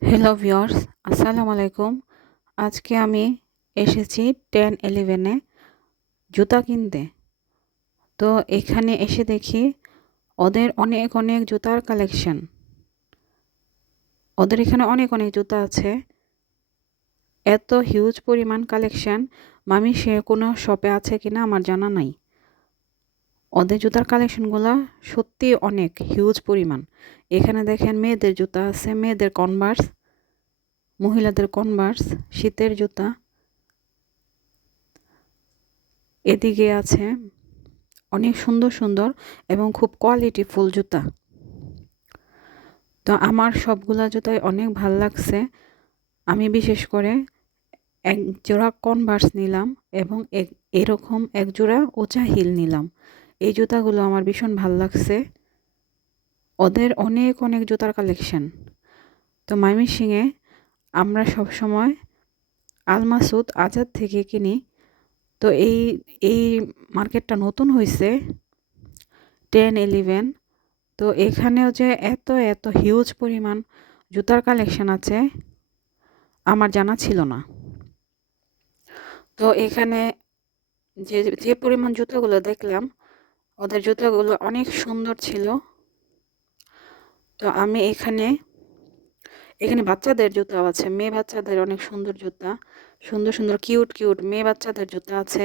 Hello viewers, আসসালামু আলাইকুম। আজকে আমি এসেছি 10-11-এ জুতা কিনতে। তো এখানে এসে দেখি ওদের অনেক অনেক জুতার কালেকশন। ওদের এখানে অনেক অনেক জুতা আছে। এত হিউজ পরিমাণ কালেকশন মামি সে কোনো শপে আছে কিনা আমার জানা নাই। ওদের জুতার কালেকশনগুলো সত্যি অনেক হিউজ পরিমাণ। এখানে দেখেন মেয়েদের জুতা আছে, মেয়েদের কনভার্স, মহিলাদের কনভার্স, শীতের জুতা। এদিকে আছে অনেক সুন্দর সুন্দর এবং খুব কোয়ালিটিফুল জুতা। তো আমার সবগুলা জুতাই অনেক ভাল লাগছে। আমি বিশেষ করে এক জোড়া কনভার্স নিলাম এবং এরকম এক জোড়া উঁচা হিল নিলাম। এই জুতাগুলো আমার ভীষণ ভাল লাগছে। ওদের অনেক অনেক জুতার কালেকশন। তো ময়মনসিংহে আমরা সব সময় আল মাসুদ আজাদ থেকে কিনি। তো এই মার্কেটটা নতুন হয়েছে 10-11। তো এখানেও যে এত এত হিউজ পরিমাণ জুতার কালেকশন আছে আমার জানা ছিল না। তো এখানে যে যে পরিমাণ জুতাগুলো দেখলাম ওদের জুতাগুলো অনেক সুন্দর ছিল। তো আমি এখানে এখানে বাচ্চাদের জুতাও আছে, মেয়ে বাচ্চাদের অনেক সুন্দর জুতা, সুন্দর সুন্দর কিউট কিউট মেয়ে বাচ্চাদের জুতা আছে।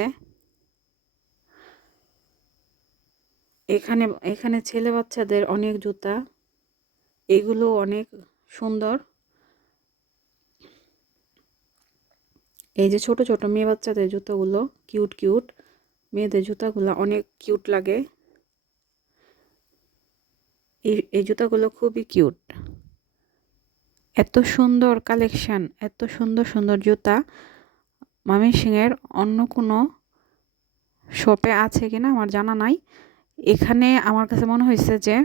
এখানে এখানে ছেলে বাচ্চাদের অনেক জুতা, এগুলো অনেক সুন্দর। এই যে ছোট ছোট মেয়ে বাচ্চাদের জুতোগুলো কিউট কিউট, মেয়েদের জুতাগুলো অনেক কিউট লাগে। এই জুতাগুলো খুবই কিউট। এত সুন্দর কালেকশন, এত সুন্দর সুন্দর জুতা ময়মনসিংহের অন্য কোনো শপে আছে কিনা আমার জানা নাই। এখানে আমার কাছে মনে হয়েছে যে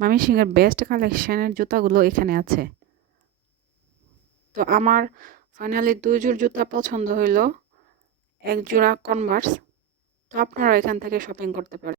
ময়মনসিংহের বেস্ট কালেকশনের জুতাগুলো এখানে আছে। তো আমার ফাইনালি 2 জোড় জুতা পছন্দ হইলো, এক জোড়া কনভার্স। তো আপনারা এখান থেকে শপিং করতে পারেন।